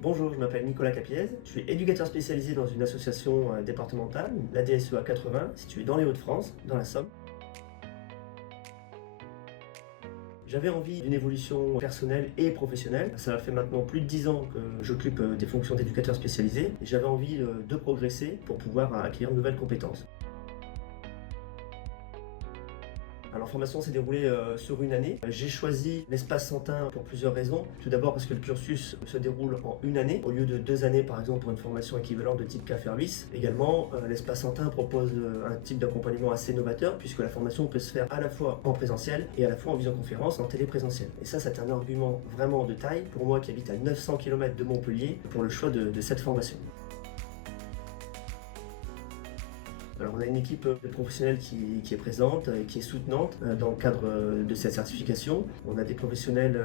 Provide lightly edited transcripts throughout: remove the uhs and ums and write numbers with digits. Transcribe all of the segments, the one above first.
Bonjour, je m'appelle Nicolas Capiez, je suis éducateur spécialisé dans une association départementale, la DSEA 80, située dans les Hauts-de-France, dans la Somme. J'avais envie d'une évolution personnelle et professionnelle. Ça fait maintenant plus de 10 ans que j'occupe des fonctions d'éducateur spécialisé et j'avais envie de progresser pour pouvoir acquérir de nouvelles compétences. Alors, la formation s'est déroulée sur une année. J'ai choisi l'espace Santin pour plusieurs raisons. Tout d'abord parce que le cursus se déroule en une année, au lieu de 2 années par exemple pour une formation équivalente de type CAFERVIS. Également, l'espace Santin propose un type d'accompagnement assez novateur puisque la formation peut se faire à la fois en présentiel et à la fois en visioconférence, en téléprésentiel. Et ça, c'est un argument vraiment de taille pour moi qui habite à 900 km de Montpellier pour le choix de cette formation. Alors on a une équipe de professionnels qui est présente, qui est soutenante dans le cadre de cette certification. On a des professionnels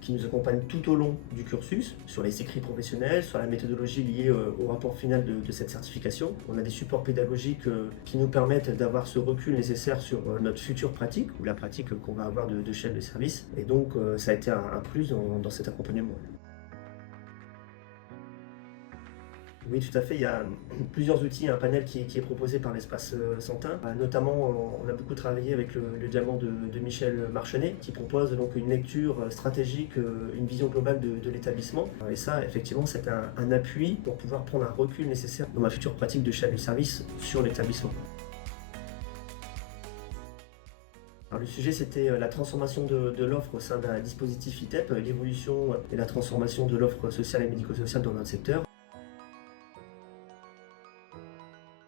qui nous accompagnent tout au long du cursus, sur les écrits professionnels, sur la méthodologie liée au rapport final de cette certification. On a des supports pédagogiques qui nous permettent d'avoir ce recul nécessaire sur notre future pratique, ou la pratique qu'on va avoir de chef de service. Et donc ça a été un plus dans cet accompagnement. Oui, tout à fait. Il y a plusieurs outils, un panel qui est proposé par l'espace Santin. Notamment, on a beaucoup travaillé avec le diamant de Michel Marchenet, qui propose donc une lecture stratégique, une vision globale de l'établissement. Et ça, effectivement, c'est un appui pour pouvoir prendre un recul nécessaire dans ma future pratique de chef de service sur l'établissement. Alors, le sujet, c'était la transformation de l'offre au sein d'un dispositif ITEP, l'évolution et la transformation de l'offre sociale et médico-sociale dans notre secteur.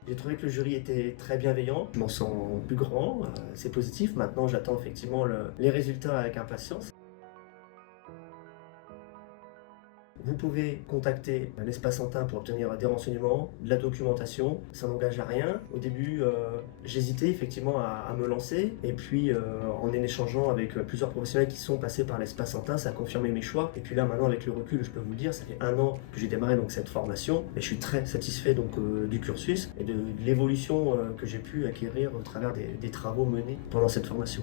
J'ai trouvé que le jury était très bienveillant, je m'en sens plus grand, c'est positif. Maintenant, j'attends effectivement les résultats avec impatience. Vous pouvez contacter l'espace Santin pour obtenir des renseignements, de la documentation, ça n'engage à rien. Au début, j'hésitais effectivement à me lancer, et puis en échangeant avec plusieurs professionnels qui sont passés par l'espace Santin, ça a confirmé mes choix. Et puis là, maintenant, avec le recul, je peux vous le dire, ça fait 1 an que j'ai démarré donc cette formation, et je suis très satisfait donc du cursus et de l'évolution que j'ai pu acquérir au travers des travaux menés pendant cette formation.